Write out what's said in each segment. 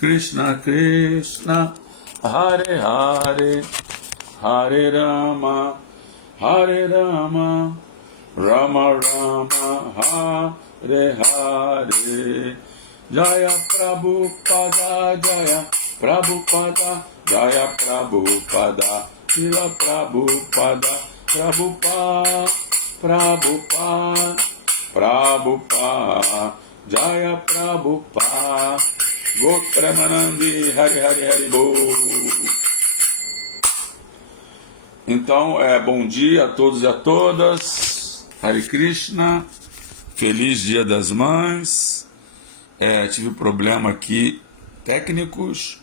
Krishna Krishna, Hare Hare, Hare Rama, Hare Rama, Rama Rama, Hare Hare. Jaya Prabhupada, Jaya Prabhupada, Jaya Prabhupada, Srila Prabhupada, Prabhupada, Prabhupada, Prabhupada, Jaya Prabhupada, Gotramanandi, Hari Hari Hari Bo. Então, bom dia a todos e a todas, Hare Krishna, feliz Dia das Mães. Tive problema aqui técnicos,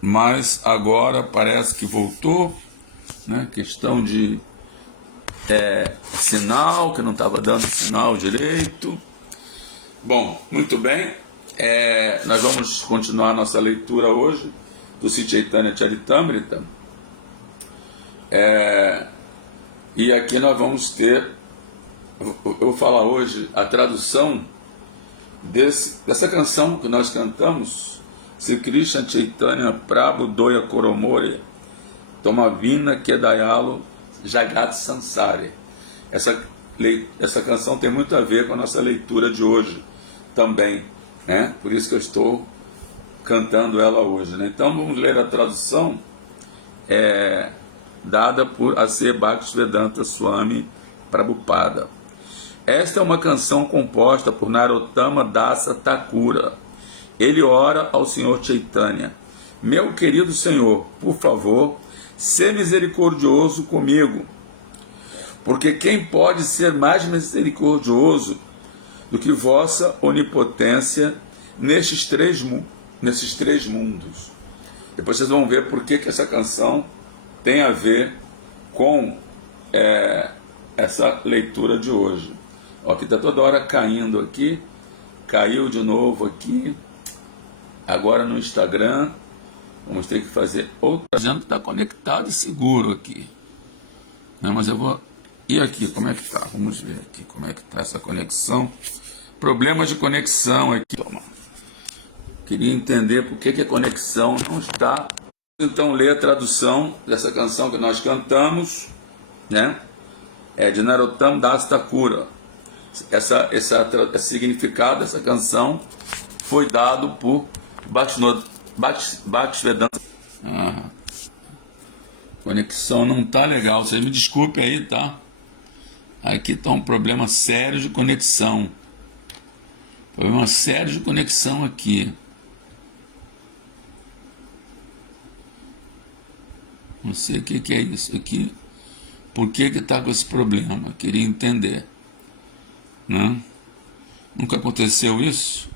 mas agora parece que voltou, né? Questão de sinal, que não estava dando sinal direito. Bom, muito bem, nós vamos continuar nossa leitura hoje do Sri Chaitanya Charitamrita, e aqui nós vamos ter, eu vou falar hoje a tradução dessa canção que nós cantamos, Sri Krishna Chaitanya Prabhu Doya Koromore Tomavina Kedayalo Jagat Sansari. Essa canção tem muito a ver com a nossa leitura de hoje também, né? Por isso que eu estou cantando ela hoje, né? Então vamos ler a tradução dada por A.C. Bhaktivedanta Swami Prabhupada. Esta é uma canção composta por Narottama Dasa Thakura. Ele ora ao Senhor Chaitanya: meu querido Senhor, por favor, sê misericordioso comigo, porque quem pode ser mais misericordioso do que vossa onipotência nesses três mundos? Depois vocês vão ver por que essa canção tem a ver com essa leitura de hoje. Ó, que está toda hora caindo aqui, caiu de novo aqui, agora no Instagram, vamos ter que fazer outra, dizendo que está conectado e seguro aqui, não, mas eu vou ir aqui, como é que está? Vamos ver aqui como é que está essa conexão. Problema de conexão aqui. Toma. Queria entender por que a conexão não está. Então ler a tradução dessa canção que nós cantamos, né? De Narottama Dasa Thakura. Esse significado dessa canção foi dado por Bhaktivedanta. Conexão não tá legal, vocês me desculpem aí, tá? Aqui está um problema sério de conexão. Problema sério de conexão aqui. Não sei o que é isso aqui. Por que está com esse problema? Queria entender. Né? Nunca aconteceu isso?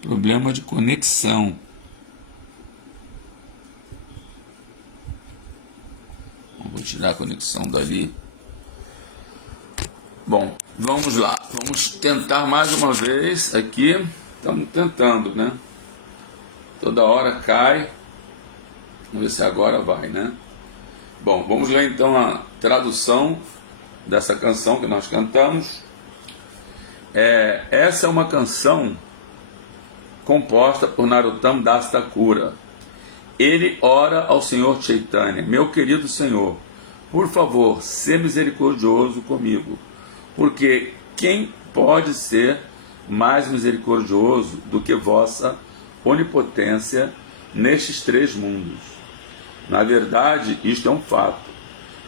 Problema de conexão. Vou tirar a conexão dali. Bom, vamos lá. Vamos tentar mais uma vez aqui. Estamos tentando, né? Toda hora cai. Vamos ver se agora vai, né? Bom, vamos ler então a tradução dessa canção que nós cantamos. Essa é uma canção composta por Narottama Dasa Thakura. Ele ora ao Senhor Chaitanya: meu querido Senhor, por favor, sê misericordioso comigo, porque quem pode ser mais misericordioso do que vossa onipotência nestes três mundos? Na verdade, isto é um fato.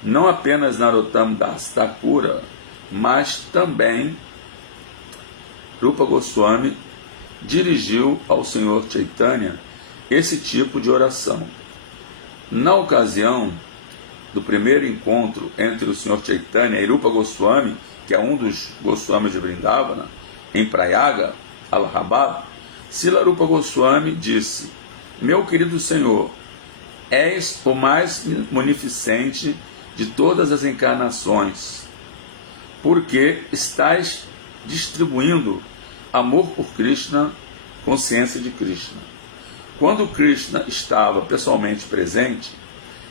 Não apenas Narottama Dasa Thakura, mas também Rupa Goswami dirigiu ao Senhor Chaitanya esse tipo de oração. Na ocasião do primeiro encontro entre o Senhor Chaitanya e Rupa Goswami, que é um dos Goswamis de Vrindavana, em Prayaga, Allahabad, Srila Rupa Goswami disse: meu querido Senhor, és o mais munificente de todas as encarnações, porque estás distribuindo amor por Krishna, consciência de Krishna. Quando Krishna estava pessoalmente presente,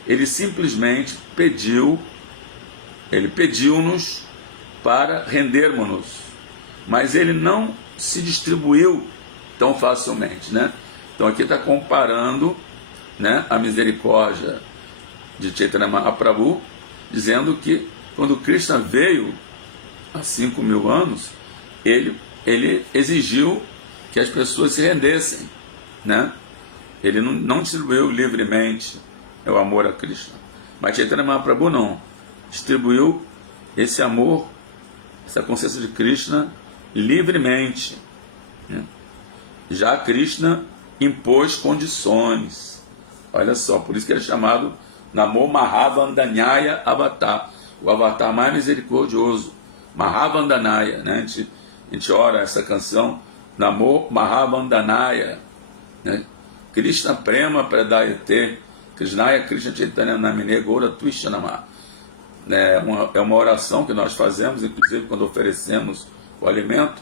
ele simplesmente pediu-nos para rendermos-nos, mas ele não se distribuiu tão facilmente, né? Então aqui está comparando, né, a misericórdia de Chaitanya Mahaprabhu, dizendo que quando Krishna veio há 5.000 anos, ele exigiu que as pessoas se rendessem, né? Ele não distribuiu livremente o amor a Krishna. Mas Chaitanya Mahaprabhu não. Distribuiu esse amor, essa consciência de Krishna livremente, né? Já Krishna impôs condições. Olha só, por isso que ele é chamado Namo Mahavandanaya Avatar, o avatar mais misericordioso. Mahavandanaya, né? A gente ora essa canção, Namo Mahavandanaya, né? Krishna Prema Pradayate, Krishnaya Krishna Chaitanya Namine Gaura Tvishanama. É uma oração que nós fazemos, inclusive quando oferecemos o alimento,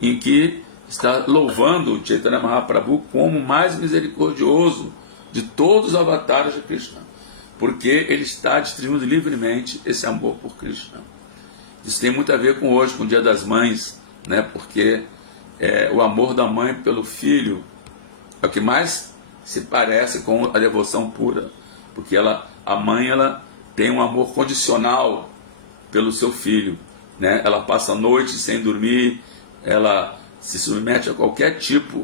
em que está louvando Chaitanya Mahaprabhu como o mais misericordioso de todos os avatares de Krishna, porque ele está distribuindo livremente esse amor por Krishna. Isso tem muito a ver com hoje, com o Dia das Mães, né? Porque o amor da mãe pelo filho é o que mais se parece com a devoção pura, porque a mãe tem um amor condicional pelo seu filho, né? Ela passa a noite sem dormir, ela se submete a qualquer tipo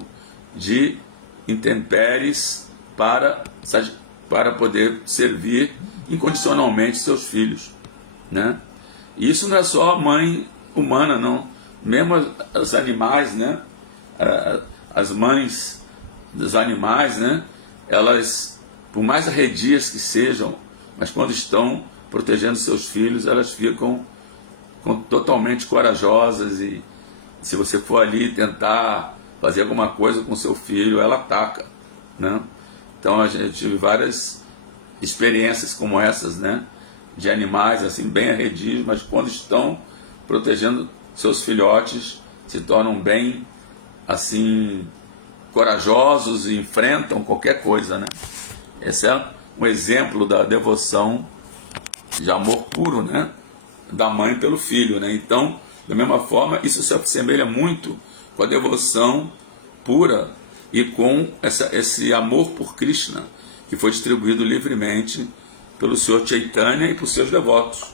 de intempéries para poder servir incondicionalmente seus filhos, né? E isso não é só a mãe humana, não. Mesmo os animais, né? As mães dos animais, né? Elas, por mais arredias que sejam, mas quando estão protegendo seus filhos, elas ficam totalmente corajosas, e se você for ali tentar fazer alguma coisa com seu filho, ela ataca, né? Então a gente tive várias experiências como essas, né? De animais assim bem arredios, mas quando estão protegendo seus filhotes, se tornam bem assim corajosos e enfrentam qualquer coisa, né? Esse é um exemplo da devoção de amor puro, né? Da mãe pelo filho, né? Então, da mesma forma, isso se assemelha muito com a devoção pura e com esse amor por Krishna, que foi distribuído livremente pelo Senhor Chaitanya e por seus devotos,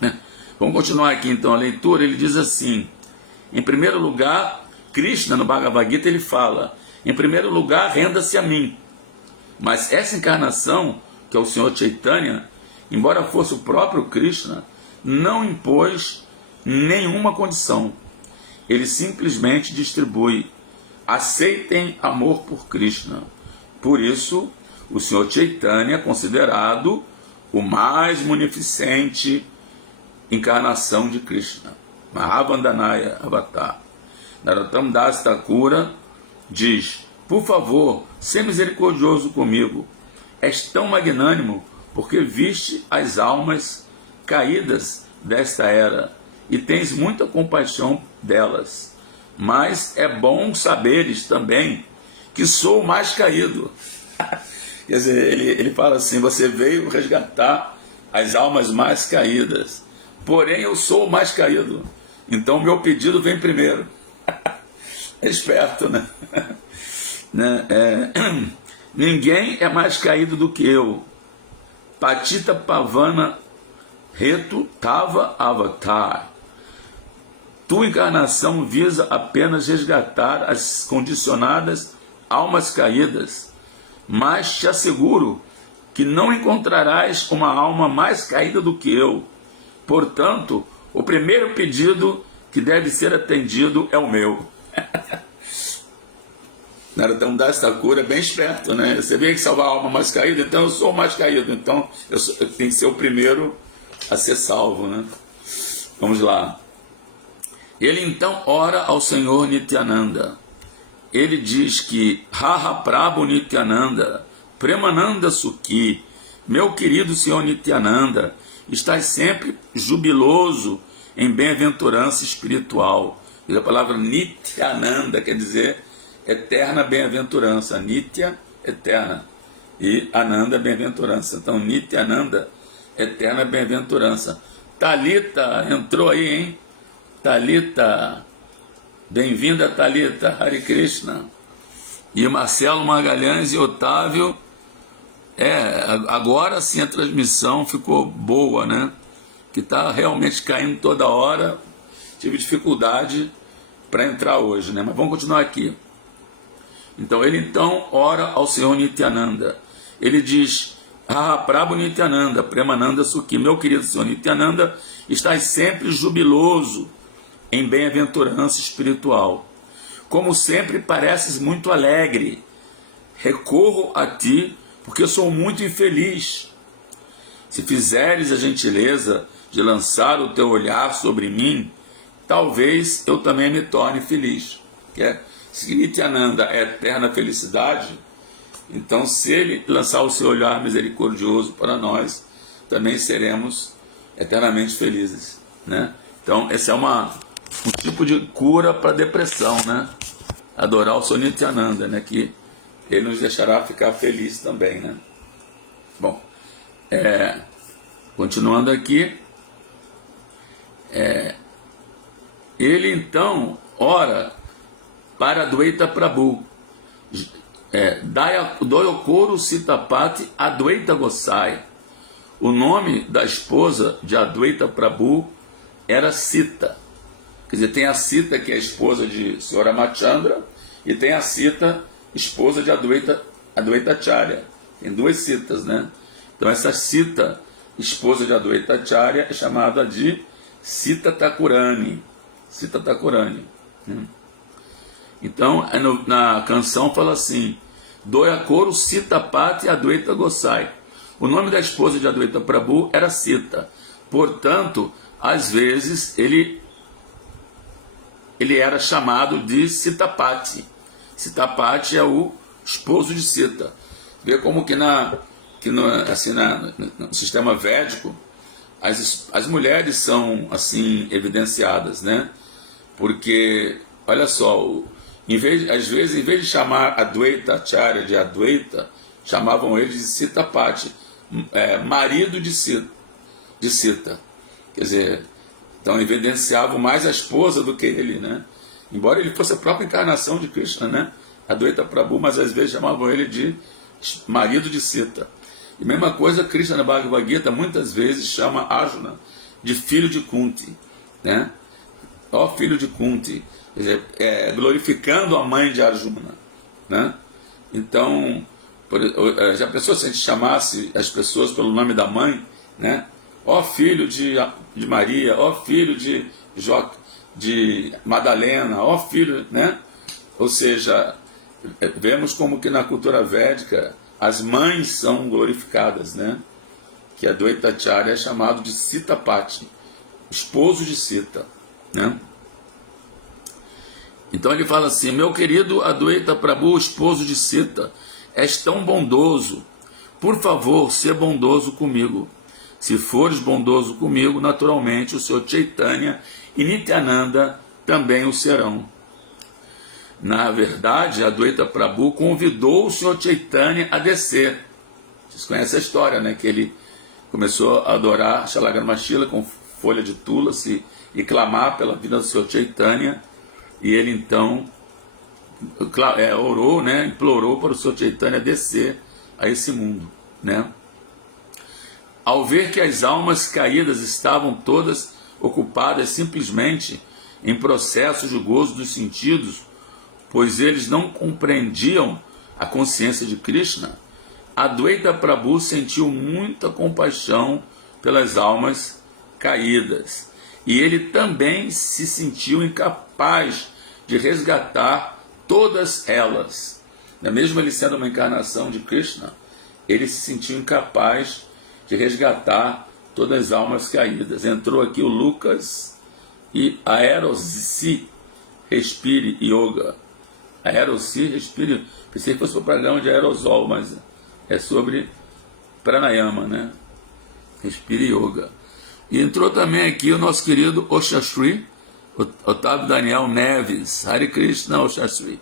né? Vamos continuar aqui então a leitura. Ele diz assim: em primeiro lugar, Krishna no Bhagavad Gita ele fala, em primeiro lugar, renda-se a mim. Mas essa encarnação, que é o Senhor Chaitanya, embora fosse o próprio Krishna, não impôs nenhuma condição. Ele simplesmente distribui. Aceitem amor por Krishna. Por isso, o Senhor Chaitanya é considerado o mais munificente encarnação de Krishna. Mahavandanaya Avatar. Narottam Das Thakura diz: por favor, seja misericordioso comigo. És tão magnânimo porque viste as almas caídas desta era e tens muita compaixão delas. Mas é bom saberes também que sou o mais caído. Quer dizer, ele fala assim: você veio resgatar as almas mais caídas, porém eu sou o mais caído, então meu pedido vem primeiro. É esperto, né? Ninguém é mais caído do que eu. Patita Pavana Retu Tava Avatar. Tua encarnação visa apenas resgatar as condicionadas almas caídas, mas te asseguro que não encontrarás uma alma mais caída do que eu. Portanto, o primeiro pedido que deve ser atendido é o meu. Narottam Das Thakura é bem esperto, né? Você vem que salvar a alma mais caída, então eu sou o mais caído, então eu tenho que ser o primeiro a ser salvo, né? Vamos lá. Ele então ora ao Senhor Nityananda. Ele diz que Raha Prabhu Nityananda, Premananda Sukhi, meu querido Senhor Nityananda, estás sempre jubiloso em bem-aventurança espiritual. E a palavra Nityananda quer dizer eterna bem-aventurança. Nitya, eterna, e Ananda, bem-aventurança. Então Nityananda, eterna bem-aventurança. Talita entrou aí, hein? Talita, Bem-vinda, Thalita, Hare Krishna. E Marcelo Magalhães e Otávio. Agora sim a transmissão ficou boa, né? Que está realmente caindo toda hora. Tive dificuldade para entrar hoje, né? Mas vamos continuar aqui. Então ele ora ao Senhor Nityananda. Ele diz: Prabhu Nityananda, Premananda Sukhi, meu querido Senhor Nityananda, estás sempre jubiloso em bem-aventurança espiritual. Como sempre pareces muito alegre. Recorro a ti porque sou muito infeliz. Se fizeres a gentileza de lançar o teu olhar sobre mim, talvez eu também me torne feliz. Se Nityananda é eterna felicidade, então se ele lançar o seu olhar misericordioso para nós, também seremos eternamente felizes, né? Então esse é um tipo de cura para depressão, né? Adorar o Senhor Nityananda, né? Que ele nos deixará ficar felizes também, né? Bom, continuando aqui, ele então ora para Adwaita Prabhu, Doyokoro Sitapati Adwaita Gosai. O nome da esposa de Adwaita Prabhu era Sita. Quer dizer, tem a Sita, que é a esposa de Sr. Ramachandra, e tem a Sita, esposa de Adwaita Acharya. Tem duas Sitas, né? Então essa Sita, esposa de Adwaita Acharya, é chamada de Sita Thakurani. Sita Thakurani. Então, na canção fala assim: Doyakoro Sitapati Adwaita Gosai. O nome da esposa de Adwaita Prabhu era Sita. Portanto, às vezes, ele era chamado de Sitapati. Sitapati é o esposo de Sita. Vê como que no sistema védico, as mulheres são assim evidenciadas, né? Porque, olha só, às vezes, em vez de chamar Adwaita Acharya de Adwaita, chamavam ele de Sitapati, marido de Sita. Quer dizer, então evidenciavam mais a esposa do que ele, né? Embora ele fosse a própria encarnação de Krishna, né? Adwaita Prabhu, mas às vezes chamavam ele de marido de Sita. E mesma coisa, Krishna na Bhagavad Gita muitas vezes chama Arjuna de filho de Kunti, né? Ó filho de Kunti, quer dizer, glorificando a mãe de Arjuna, né? Então, já pensou se a gente chamasse as pessoas pelo nome da mãe, né? Ó filho de Maria, ó filho de Madalena, ó filho, né? Ou seja, vemos como que na cultura védica as mães são glorificadas, né? Que a Adwaita Acharya é chamado de Sitapati, esposo de Sita, né? Então ele fala assim: meu querido Adwaita Prabhu, esposo de Sita, és tão bondoso, por favor, sê bondoso comigo. Se fores bondoso comigo, naturalmente o Senhor Chaitanya e Nityananda também o serão. Na verdade, Adwaita Prabhu convidou o Senhor Chaitanya a descer. Vocês conhecem a história, né? Que ele começou a adorar Shalagrama-shila com folha de tulasi e clamar pela vida do Senhor Chaitanya. E ele então orou, né? Implorou para o Senhor Chaitanya descer a esse mundo, né? Ao ver que as almas caídas estavam todas ocupadas simplesmente em processos de gozo dos sentidos, pois eles não compreendiam a consciência de Krishna, Adwaita Prabhu sentiu muita compaixão pelas almas caídas, e ele também se sentiu incapaz de resgatar todas elas. Mesmo ele sendo uma encarnação de Krishna, ele se sentiu incapaz de resgatar todas as almas caídas. Entrou aqui o Lucas e Aerosi Respire Yoga. Aerosi Respire, pensei que fosse o programa de aerosol, mas é sobre pranayama, né? Respire Yoga. E entrou também aqui o nosso querido Oshashri, Otávio Daniel Neves. Hare Krishna, Oshashri.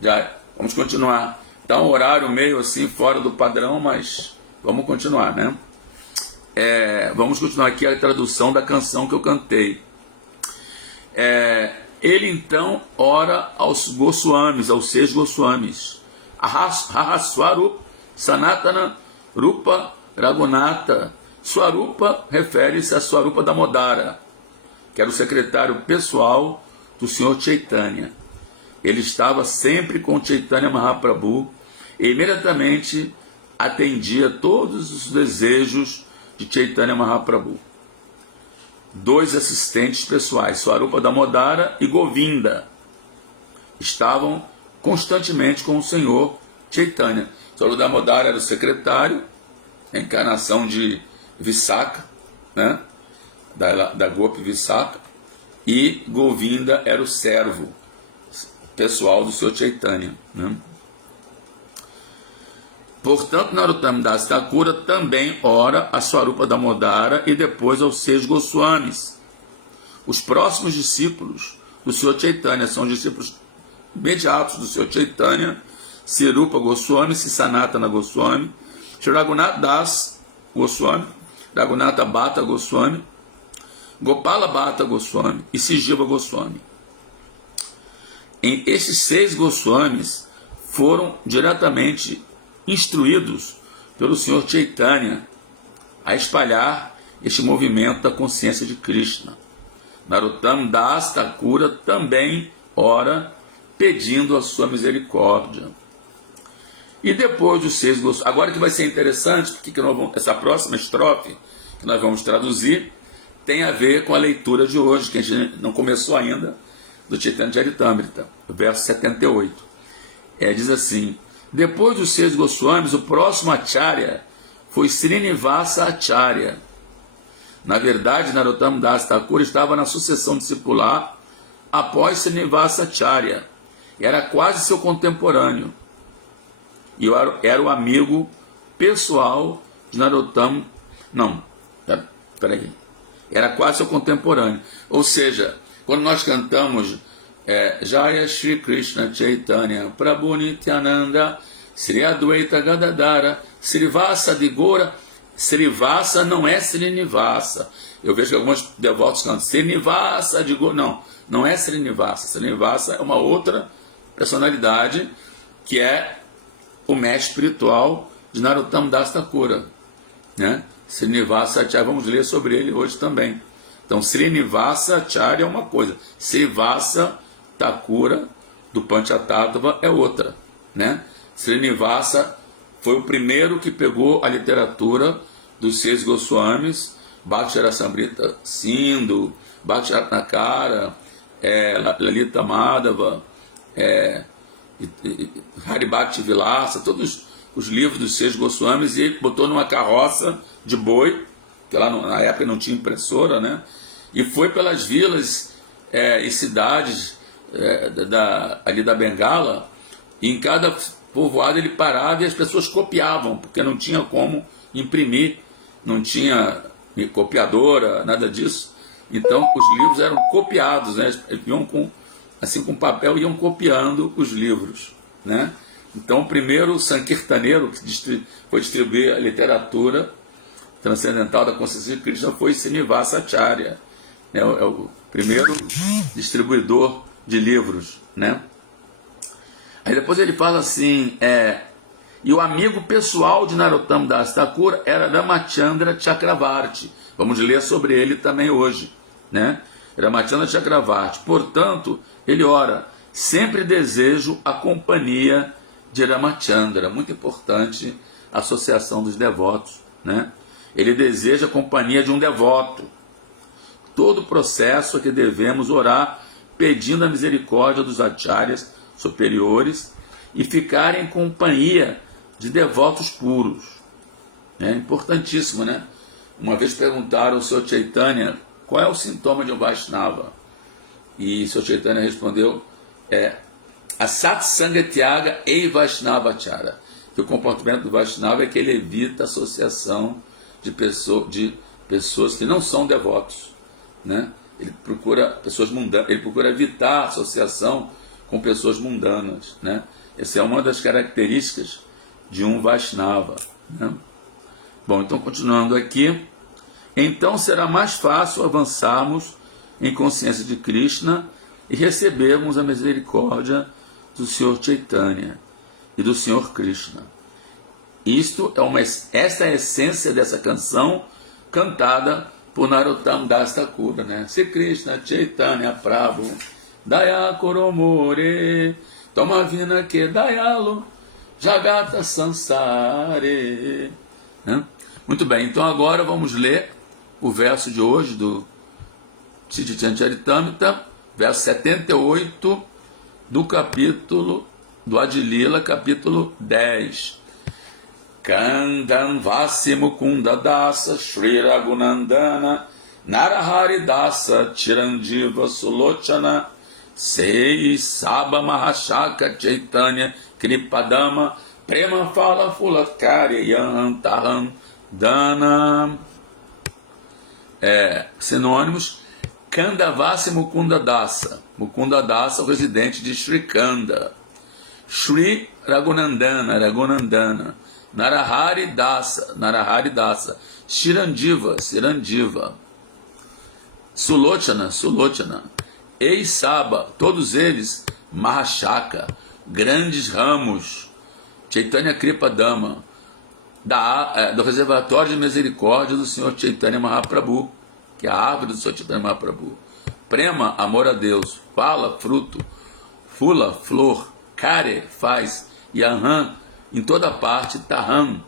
Já, vamos continuar. Está um horário meio assim fora do padrão, mas vamos continuar, né? Vamos continuar aqui a tradução da canção que eu cantei. Ele então ora aos Goswamis, aos 6 Goswamis. Ahaswarup, Sanatana, Rupa, Raghunatha. Swarupa refere-se a Swarupa Damodara, que era o secretário pessoal do Senhor Chaitanya. Ele estava sempre com Chaitanya Mahaprabhu e imediatamente atendia todos os desejos de Chaitanya Mahaprabhu. 2 assistentes pessoais, Swarupa Damodara e Govinda, estavam constantemente com o Senhor Chaitanya. Swarupa Damodara era o secretário, a encarnação de Visakha, né? da Gopi Visakha, e Govinda era o servo pessoal do Senhor Chaitanya, né? Portanto, Narottama Das Thakura também ora a Swarupa Damodara e depois aos 6 Goswamis. Os próximos discípulos do Senhor Chaitanya são discípulos imediatos do Senhor Chaitanya: Sirupa Goswami, Sanatana Goswami, Raghunatha Das Goswami, Raghunatha Bhatta Goswami, Gopala Bhatta Goswami e Sijiva Goswami. Esses 6 Goswamis foram diretamente instruídos pelo Senhor Chaitanya a espalhar este movimento da consciência de Krishna. Narottama Das Thakura também ora pedindo a sua misericórdia. E depois dos 6 Goswamis, agora que vai ser interessante, porque essa próxima estrofe que nós vamos traduzir tem a ver com a leitura de hoje, que a gente não começou ainda, do Chaitanya Charitamrita, verso 78. Diz assim: depois dos 6 Goswamis, o próximo Acharya foi Srinivasa Acharya. Na verdade, Narottama Das Thakura estava na sucessão discipular após Srinivasa Acharya. Era quase seu contemporâneo. E era o amigo pessoal de Narottama. Não, peraí. Era quase seu contemporâneo. Ou seja, quando nós cantamos Jaya Shri Krishna Chaitanya Prabhu Nityananda Sri Adwaita Gadadara Srivasa de Gora, Srivasa não é Srinivasa. Eu vejo que alguns devotos cantam Srinivasa de Gora. Não é Srinivasa. Srinivasa é uma outra personalidade que é o mestre espiritual de Narottama Das Thakura, né? Srinivasa Acharya, vamos ler sobre ele hoje também. Então, Srinivasa Acharya é uma coisa, Srivasa Thakura, do Panchatattva, é outra, né? Srinivasa foi o primeiro que pegou a literatura dos 6 Goswamis, Bhakti Rasamrita Sindhu, Bhakti Ratnakara, Lalita Madhava, Haribhakti Vilasa, todos os livros dos 6 Goswamis, e ele botou numa carroça de boi, que lá na época não tinha impressora, né? E foi pelas vilas e cidades ali da Bengala, e em cada povoado ele parava e as pessoas copiavam, porque não tinha como imprimir, não tinha copiadora, nada disso. Então os livros eram copiados, né? Eles iam com papel, iam copiando os livros, né? Então o primeiro sankirtaneiro que foi distribuir a literatura transcendental da consciência de Krishna foi Srinivasa Acharya, né? É o primeiro distribuidor de livros, né? Aí depois ele fala assim, e o amigo pessoal de Narottama Das Thakura era Ramachandra Chakravarti. Vamos ler sobre ele também hoje, né? Ramachandra Chakravarti. Portanto, ele ora: sempre desejo a companhia de Ramachandra. Muito importante a associação dos devotos, né? Ele deseja a companhia de um devoto. Todo o processo é que devemos orar pedindo a misericórdia dos acharyas superiores e ficar em companhia de devotos puros. É importantíssimo, né? Uma vez perguntaram ao Sr. Chaitanya qual é o sintoma de um Vaishnava, e o Sr. Chaitanya respondeu: a Satsanga Tyaga e Vaishnavachara, que o comportamento do Vaishnava é que ele evita a associação de pessoas que não são devotos, né? Ele procura pessoas mundanas, ele procura evitar a associação com pessoas mundanas, né? Essa é uma das características de um Vaishnava, né? Bom, então continuando aqui, então será mais fácil avançarmos em consciência de Krishna e recebermos a misericórdia do Senhor Chaitanya e do Senhor Krishna. Esta é a essência dessa canção cantada por Narottam Das Thakura, né? Se Krishna Chaitanya Prabhu Daya Koromore Toma Vina Que Dayalo Jagata Sansare, né? Muito bem, então agora vamos ler o verso de hoje do Chaitanya Charitamrita, verso 78 do capítulo do Adilila, capítulo 10. Kandam Vasi Mukunda Dasa Shri Raghunandana Narahari Dasa Chiranjiva Sulochana Sei Saba Mahashaka Chaitanya Kripadama Prema Fala Fulakari Yantaram Dana. Sinônimos: Kandavasi Mukunda Dasa. Mukunda Dasa, o residente de Shri Kanda. Shri Raghunandana, Raghunandana. Narahari Dasa, Narahari Dasa. Chirandiva, Chirandiva. Sulochana, Sulochana. Eisaba, todos eles Mahashaka, grandes ramos. Chaitanya Kripadama, do reservatório de misericórdia do Senhor Chaitanya Mahaprabhu, que é a árvore do Senhor Chaitanya Mahaprabhu. Prema, amor a Deus. Fala, fruto. Fula, flor. Kare, faz. E Aham, em toda parte. Taham,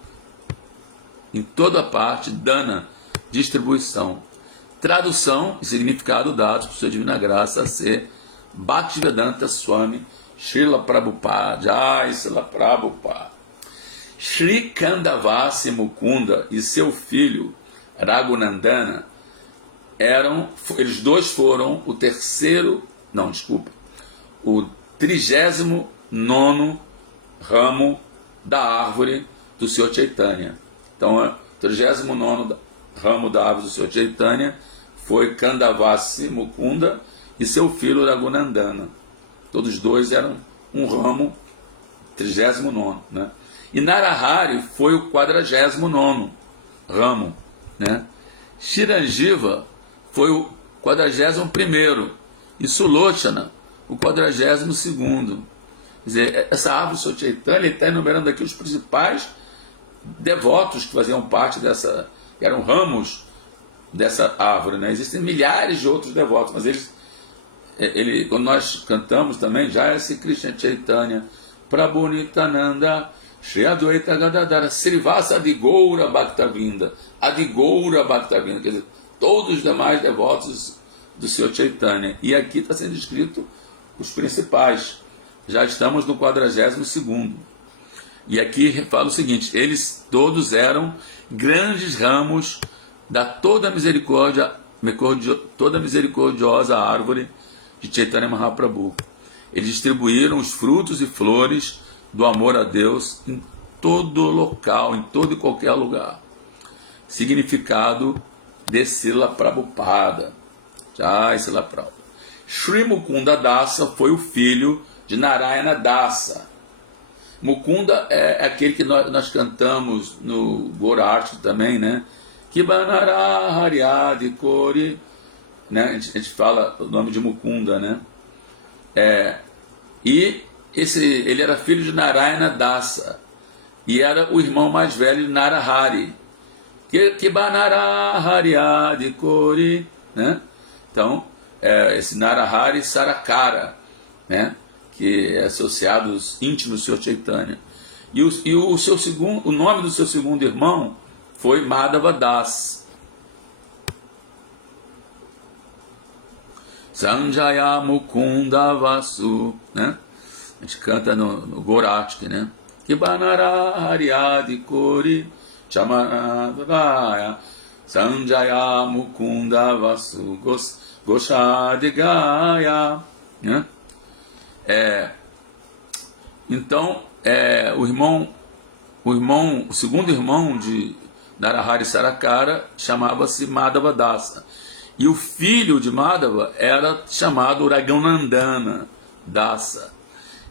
em toda parte. Dana, distribuição. Tradução e significado dados por sua divina graça a ser Bhaktivedanta Swami Srila Prabhupada. Jai Srila Prabhupada. Shri Kandavasi Mukunda e seu filho Raghunandana eles dois foram o 39º ramo da árvore do Senhor Chaitanya. Então, o 39º ramo da árvore do Senhor Chaitanya foi Kandavasi Mukunda e seu filho Raghunandana. Todos dois eram um ramo, 39º, né? E Narahari foi o 49º ramo, né? Chiranjiva foi o 41º e Sulochana o 42º. Quer dizer, essa árvore do Senhor Chaitanya, ele está enumerando aqui os principais devotos que faziam parte dessa, que eram ramos dessa árvore, né? Existem milhares de outros devotos, mas quando nós cantamos também, Jai Sri Krishna Chaitanya Prabhu Nityananda Shri Advaita Gadadara Srivasa Adigoura Bhaktavinda, Adigoura Bhaktavinda, quer dizer, todos os demais devotos do Senhor Chaitanya. E aqui está sendo escrito os principais. Já estamos no 42º. E aqui fala o seguinte: eles todos eram grandes ramos da toda misericordiosa árvore de Chaitanya Mahaprabhu. Eles distribuíram os frutos e flores do amor a Deus em todo local, em todo e qualquer lugar. Significado de Srila Prabhupada. Jai Srila Prabhupada. Shri Mukunda Dasa foi o filho de Narayana Dasa. Mukunda é aquele que nós cantamos no Gorarti também, né? Kibanara Haryadi Kori, né? A gente fala o nome de Mukunda, né? E ele era filho de Narayana Dasa e era o irmão mais velho de Narahari. Kibanara Haryadi Kori, né? Então, esse Narahari Sarakara, né? Que é associado aos íntimos do Senhor Chaitanya. E o nome do seu segundo irmão foi Madhava Das. Sanjaya Mukunda Vasu, né? A gente canta no Goratik, né? Kibanara Haryadi Kori Chamanadaya Sanjaya Mukunda Vasu Goshadigaya, né? Então, o segundo irmão de Narahari Sarakara chamava-se Madhava Dasa. E o filho de Madhava era chamado Raghunandana Dasa.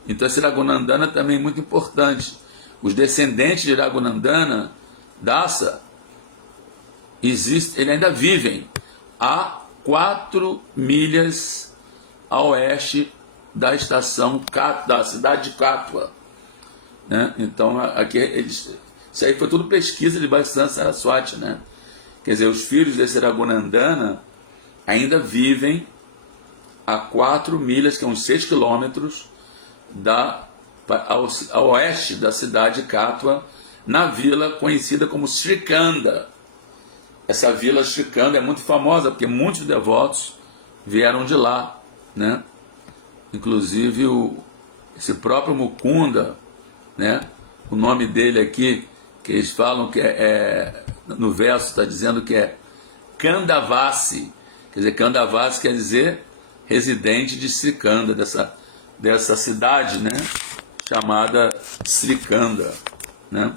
Então esse Raghunandana também é muito importante. Os descendentes de Raghunandana Dasa eles ainda vivem a 4 milhas a oeste da estação da cidade de Cátua, né? Então aqui isso aí foi tudo pesquisa de Bhaktisiddhanta Saraswati, né? Quer dizer, os filhos desse Raghunandana ainda vivem a 4 milhas, que é uns 6 quilômetros, ao oeste da cidade de Cátua, na vila conhecida como Srikanda. Essa vila Srikanda é muito famosa porque muitos devotos vieram de lá, né? Inclusive esse próprio Mukunda, né? O nome dele aqui, que eles falam que no verso está dizendo que é Kandavasi. Quer dizer, Kandavasi quer dizer residente de Srikanda, dessa cidade, né? Chamada Srikanda, né?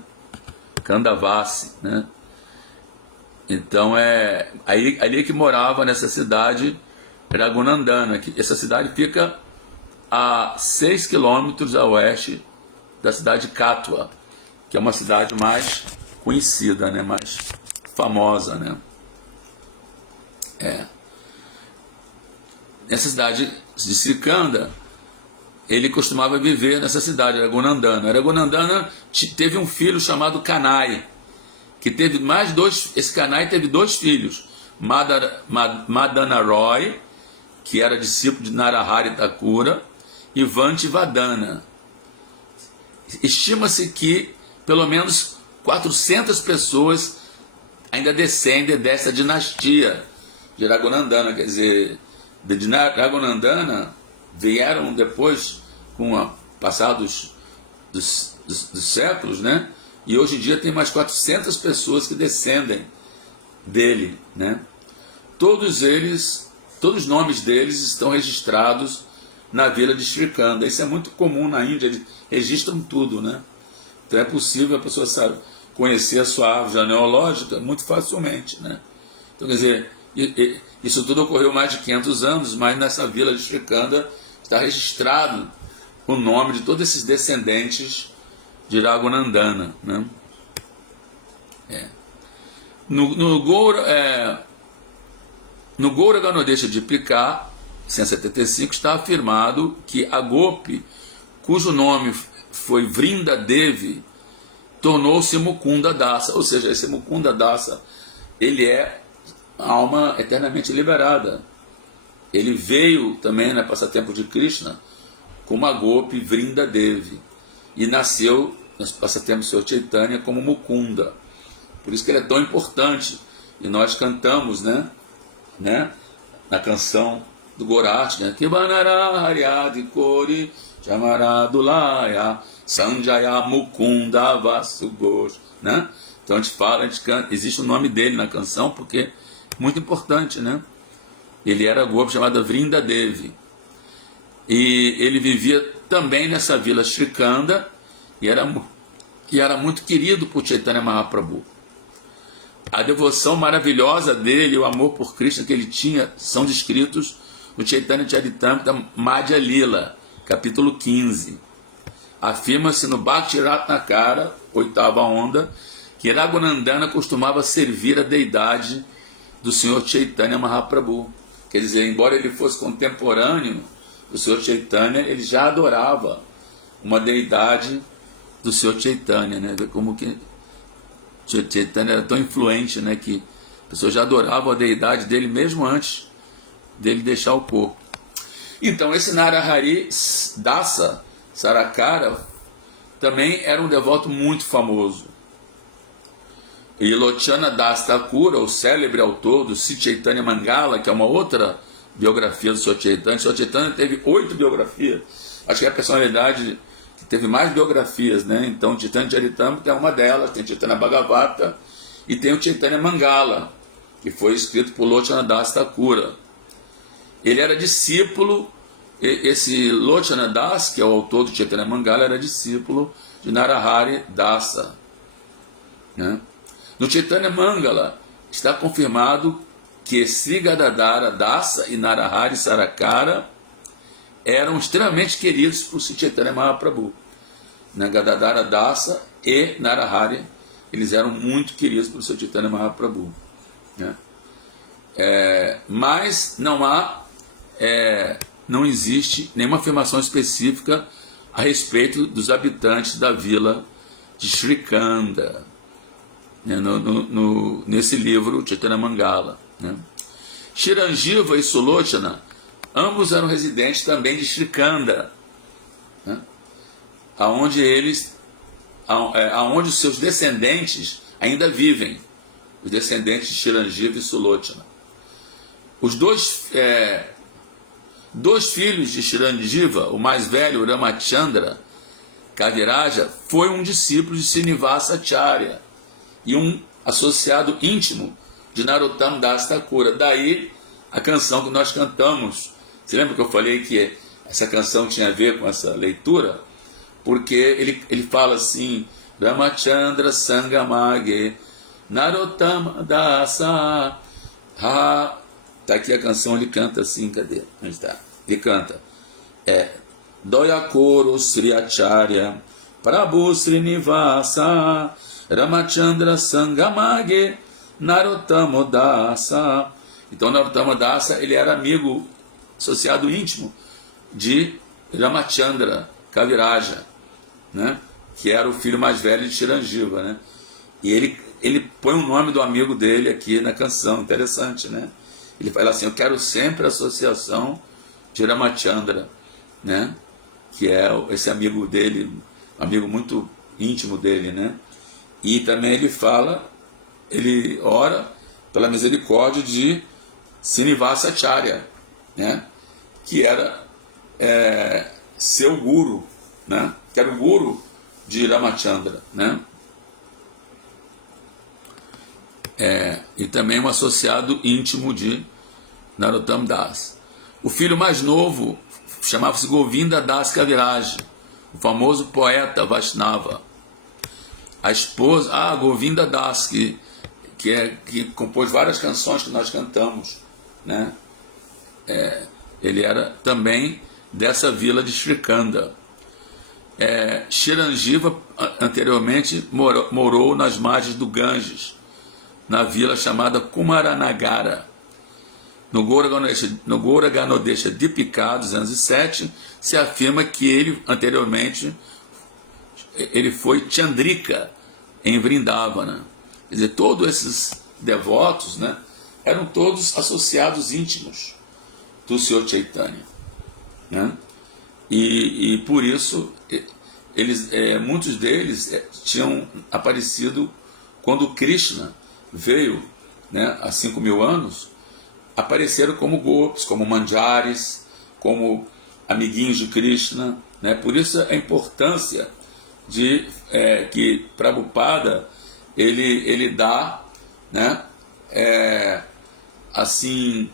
Kandavasi, né? Então ali que morava nessa cidade Raghunandana. Essa cidade fica a 6 quilômetros a oeste da cidade de Cátua, que é uma cidade mais conhecida, né? Mais famosa, né? Nessa cidade de Srikanda, ele costumava viver nessa cidade, Raghunandana. Raghunandana teve um filho chamado Kanai, que teve mais 2. Esse Kanai teve 2 filhos, Madana Roy, que era discípulo de Narahari Thakura, e Vantivadana. Estima-se que pelo menos 400 pessoas ainda descendem dessa dinastia de Raghunandana. Quer dizer, de Raghunandana vieram depois, com o passar dos séculos, né? E hoje em dia tem mais 400 pessoas que descendem dele, né? Todos os nomes deles estão registrados na vila de Srikanda. Isso é muito comum na Índia, eles registram tudo, né? Então é possível a pessoa conhecer a sua árvore genealógica muito facilmente, né? Então, quer dizer, isso tudo ocorreu mais de 500 anos, mas nessa vila de Srikanda está registrado o nome de todos esses descendentes de Raghunandana, né? No Gaura Ganodesha de Picá, 175, está afirmado que a Gopi, cujo nome foi Vrinda Devi, tornou-se Mukunda Dasa. Ou seja, esse Mukunda Dasa, ele é a alma eternamente liberada. Ele veio também, né, passatempo de Krishna, como a Gopi Vrinda Devi, e nasceu nos passatempos do Senhor Chaitanya como Mukunda. Por isso que ele é tão importante. E nós cantamos, né, na canção do Gorat, né? Kibanara Haryadi Kori Chamaradulaya Sanjaya Mukunda Vasugosh, né? Então a gente canta, existe o nome dele na canção porque é muito importante, né? Ele era Gopi chamada Vrinda Devi. E ele vivia também nessa vila Srikanda e era muito querido por Chaitanya Mahaprabhu. A devoção maravilhosa dele, o amor por Krishna que ele tinha, são descritos no Chaitanya Charitamrita Madhya Lila, capítulo 15. Afirma-se no Bhakti Ratnakara, 8ª onda, que Raghunandana costumava servir a deidade do Senhor Chaitanya Mahaprabhu. Quer dizer, embora ele fosse contemporâneo do Senhor Chaitanya, ele já adorava uma deidade do Senhor Chaitanya, né? Como que Chaitanya era tão influente, né, que a pessoa já adorava a deidade dele mesmo antes dele deixar o corpo. Então esse Narahari Dasa Sarakara também era um devoto muito famoso. E Lochana Das Thakura, o célebre autor do Sri Chaitanya Mangala, que é uma outra biografia do Sr. Chaitanya. O Sr. Chaitanya teve 8 biografias. Acho que é a personalidade que teve mais biografias, né? Então, o Chaitanya Charitamrita é uma delas, tem o Chaitanya Bhagavata e tem o Chaitanya Mangala, que foi escrito por Lochana Das Thakura. Ele era discípulo, esse Lochana Das, que é o autor do Chaitanya Mangala, era discípulo de Narahari Dasa, né? No Chaitanya Mangala está confirmado que Sri Gadadhara Dasa e Narahari Sarakara eram extremamente queridos por Sri Chaitanya Mahaprabhu. Gadadhara Dasa e Narahari, eles eram muito queridos por Sri Chaitanya Mahaprabhu, né? Mas não há não existe nenhuma afirmação específica a respeito dos habitantes da vila de Srikanda, né, nesse livro Chaitanya Mangala, né. Chiranjiva e Sulochana, ambos eram residentes também de Srikanda, né, aonde os seus descendentes ainda vivem, os descendentes de Chiranjiva e Sulochana. Os dois filhos de Chiranjiva, o mais velho, Ramachandra Kaviraja, foi um discípulo de Srinivasa Acharya e um associado íntimo de Narottam Das Thakura. Daí a canção que nós cantamos. Você lembra que eu falei que essa canção tinha a ver com essa leitura? Porque ele fala assim: Ramachandra Sangamage Narottam Dasa. Está aqui a canção, ele canta assim, cadê? Onde está? Ele canta: Doyakoro Sri Acharya Prabhu Srinivasa Ramachandra Sangamage Narottama Dasa. Então Narottama Dasa, ele era amigo, associado íntimo de Ramachandra Kaviraja, né? Que era o filho mais velho de Chiranjiva, né? E ele põe o nome do amigo dele aqui na canção, interessante, né? Ele fala assim: eu quero sempre a associação de Ramachandra, né? Que é esse amigo dele, amigo muito íntimo dele, né? E também ele ora pela misericórdia de Srinivasa Acharya, né? Que era seu guru, né? Que era o guru de Ramachandra, né? E também um associado íntimo de Narottam Das. O filho mais novo chamava-se Govinda Das Kaviraja, o famoso poeta Vaishnava. A esposa, Govinda Das, que compôs várias canções que nós cantamos, né? Ele era também dessa vila de Srikanda. Chiranjiva anteriormente morou nas margens do Ganges, na vila chamada Kumaranagara. No Gaura Ganodesha Dipika 207, se afirma que ele anteriormente foi Chandrika em Vrindavana. Quer dizer, todos esses devotos, né, eram todos associados íntimos do Senhor Chaitanya, né? E por isso muitos deles tinham aparecido quando Krishna veio, né, há 5.000 anos, apareceram como gopis, como manjaris, como amiguinhos de Krishna, né? Por isso a importância de que Prabhupada ele dá, né, assim,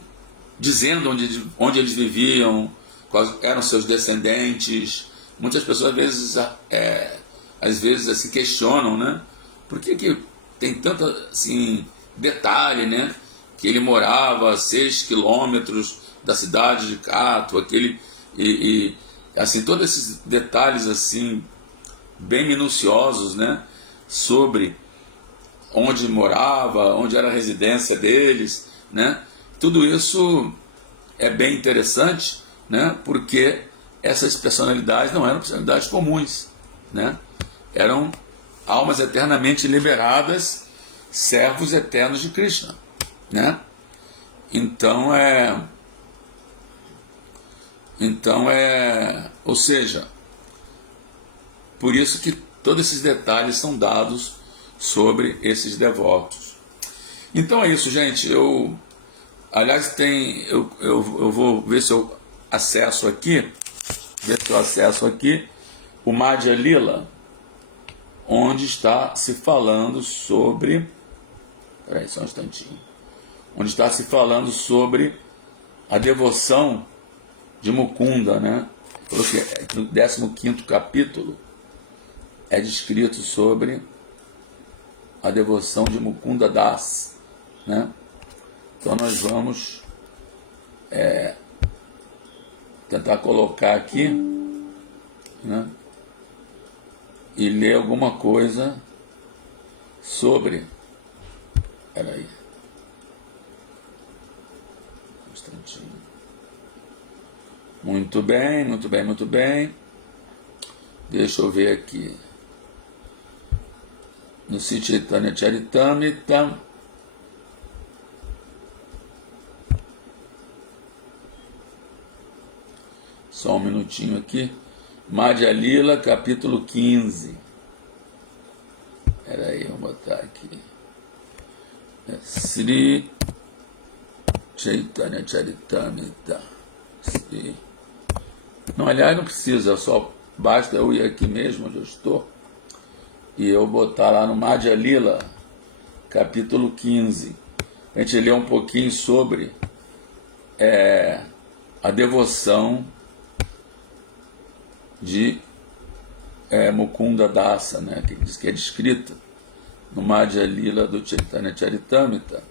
dizendo onde eles viviam, quais eram seus descendentes. Muitas pessoas às vezes se questionam, né? Por que tem tanto assim detalhe, né? Que ele morava a 6 quilômetros da cidade de Kato, assim, todos esses detalhes assim bem minuciosos, né, sobre onde morava, onde era a residência deles, né? Tudo isso é bem interessante, né? Porque essas personalidades não eram personalidades comuns, né? Eram almas eternamente liberadas, servos eternos de Krishna, né? Então ou seja, por isso que todos esses detalhes são dados sobre esses devotos. Então é isso, gente. Aliás, eu vou ver se eu acesso aqui, o Madhya Lila, onde está se falando sobre... Peraí, só um instantinho. Onde está se falando sobre a devoção de Mukunda, né? Falou que no 15º capítulo é descrito sobre a devoção de Mukunda Das, né? Então nós vamos tentar colocar aqui, né? E ler alguma coisa sobre... Peraí. Um instantinho. Muito bem, muito bem, muito bem. Deixa eu ver aqui. No Sri Chaitanya Charitamrita. Só um minutinho aqui. Madhya Lila, capítulo 15. Espera aí, vou botar aqui. Sri Chaitanya Charitamrita. Não, aliás, não precisa, só basta eu ir aqui mesmo onde eu estou e eu botar lá no Madhya Lila, capítulo 15. A gente lê um pouquinho sobre a devoção de Mukunda Dasa, né, que diz que é descrita no Madhya Lila do Chaitanya Charitamrita,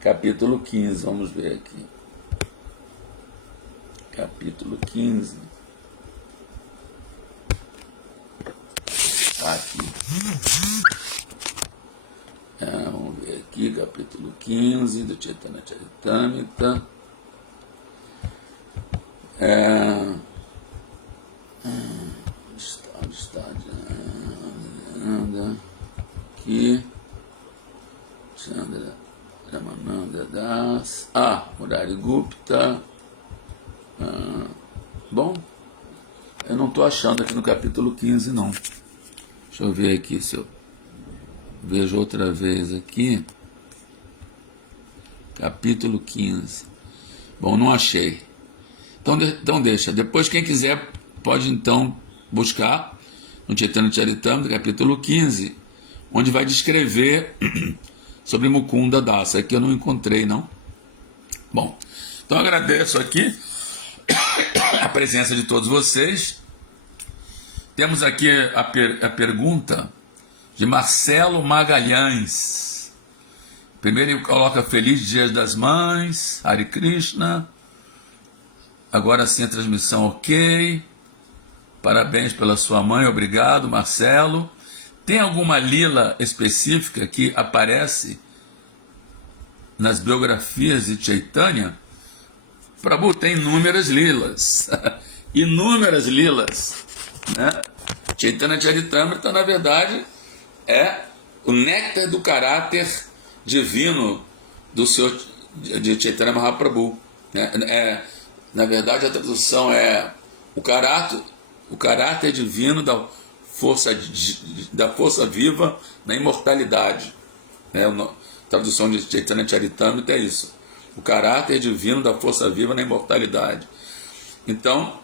capítulo 15. Vamos ver aqui. Capítulo 15. Aqui. Vamos ver aqui, capítulo 15 do Chaitanya Charitamrita. Onde está? Aqui. Chandra Ramananda Das. Murari Gupta. Bom, eu não estou achando aqui no capítulo 15, não. Deixa eu ver aqui se eu vejo outra vez aqui. Capítulo 15. Bom, não achei. Então deixa. Depois, quem quiser, pode então buscar no Chaitanya Charitamrita, capítulo 15, onde vai descrever sobre Mukunda Dasa. Aqui eu não encontrei, não. Bom, então agradeço aqui a presença de todos vocês. Temos aqui a pergunta de Marcelo Magalhães. Primeiro ele coloca Feliz Dia das Mães, Hare Krishna. Agora sim a transmissão ok. Parabéns pela sua mãe, obrigado, Marcelo. Tem alguma lila específica que aparece nas biografias de Chaitanya? Prabhu, tem inúmeras lilas. Inúmeras lilas. Né? Chaitanya Charitamrita, na verdade, é o néctar do caráter divino do Senhor de Chaitanya Mahaprabhu. Na verdade, a tradução é o caráter divino da força viva na imortalidade. A tradução de Chaitanya Charitamrita é isso. O caráter divino da força viva na imortalidade. Então,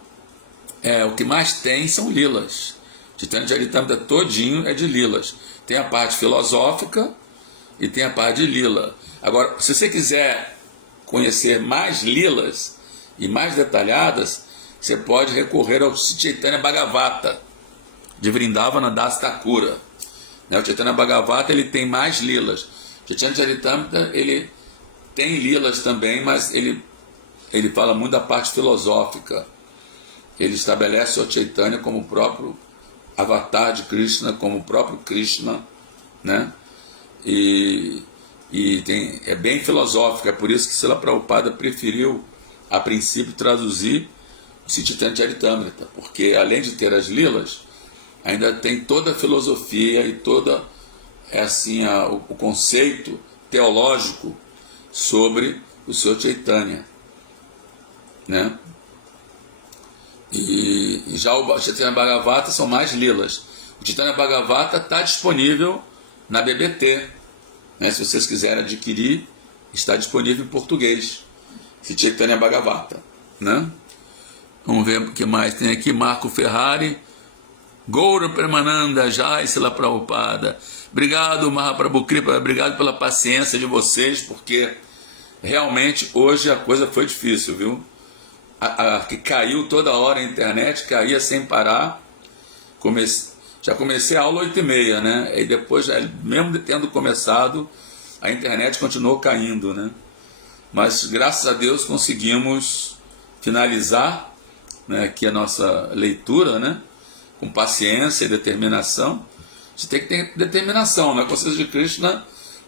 o que mais tem são lilas. Chaitanya Charitamrita todinho é de lilas. Tem a parte filosófica e tem a parte de lila. Agora, se você quiser conhecer mais lilas e mais detalhadas, você pode recorrer ao Chaitanya Bhagavata, de Vrindavana Das Thakura. O Chaitanya Bhagavata ele tem mais lilas. O Chaitanya Charitamrita ele tem lilas também, mas ele fala muito da parte filosófica. Ele estabelece o Chaitanya como o próprio avatar de Krishna, como o próprio Krishna, né? E é bem filosófico. É por isso que Srila Prabhupada preferiu, a princípio, traduzir o Chaitanya Charitamrita, porque além de ter as lilas, ainda tem toda a filosofia e toda o conceito teológico sobre o Senhor Chaitanya, né? E já o Chaitanya Bhagavata são mais lilas. O Chaitanya Bhagavata está disponível na BBT, né? Se vocês quiserem adquirir, está disponível em português, esse Chaitanya Bhagavata, né? Vamos ver o que mais tem aqui. Marco Ferrari. Goura Premananda, Jai Srila Prabhupada. Obrigado, Mahaprabhu Kripa, obrigado pela paciência de vocês, porque realmente hoje a coisa foi difícil, viu? Que caiu toda hora a internet, caía sem parar. Já comecei a aula 8h30, né? E depois, mesmo tendo começado, a internet continuou caindo, né? Mas graças a Deus conseguimos finalizar, né, aqui a nossa leitura, né? Com paciência e determinação. Você tem que ter determinação, na consciência de Krishna,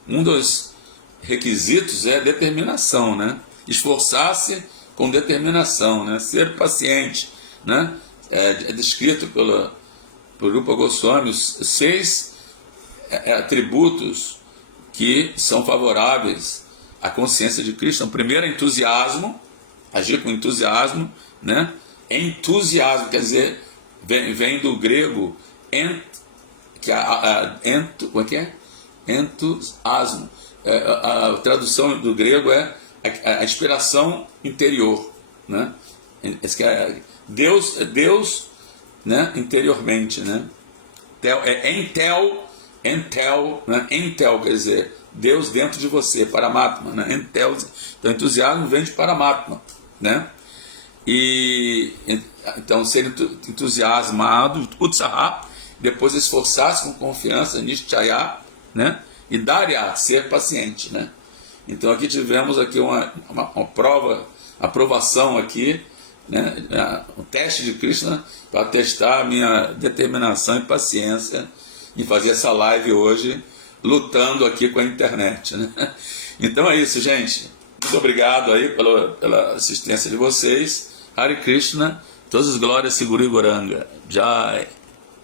um dos requisitos é determinação, né? Esforçar-se com determinação, né? Ser paciente, né? É descrito por Rupa Goswami os 6 atributos que são favoráveis à consciência de Krishna. O primeiro é entusiasmo, agir com entusiasmo, né? Entusiasmo quer dizer, vem do grego como é que é? Entusiasmo. A tradução do grego é a inspiração interior, né? Deus, né? Interiormente, né? Entel, né? Entel quer dizer Deus dentro de você, Paramatma, né? Entel, então entusiasmo vem de Paramatma, né? E então ser entusiasmado, utsaha, depois esforçar-se com confiança, nishchaya, né? E darya, ser paciente, né? Então aqui tivemos aqui uma aprovação aqui, né? Um teste de Krishna para testar a minha determinação e paciência em fazer essa live hoje, lutando aqui com a internet, né? Então é isso, gente. Muito obrigado aí pela assistência de vocês. Hare Krishna, todas as glórias, Guru e Goranga. Jai.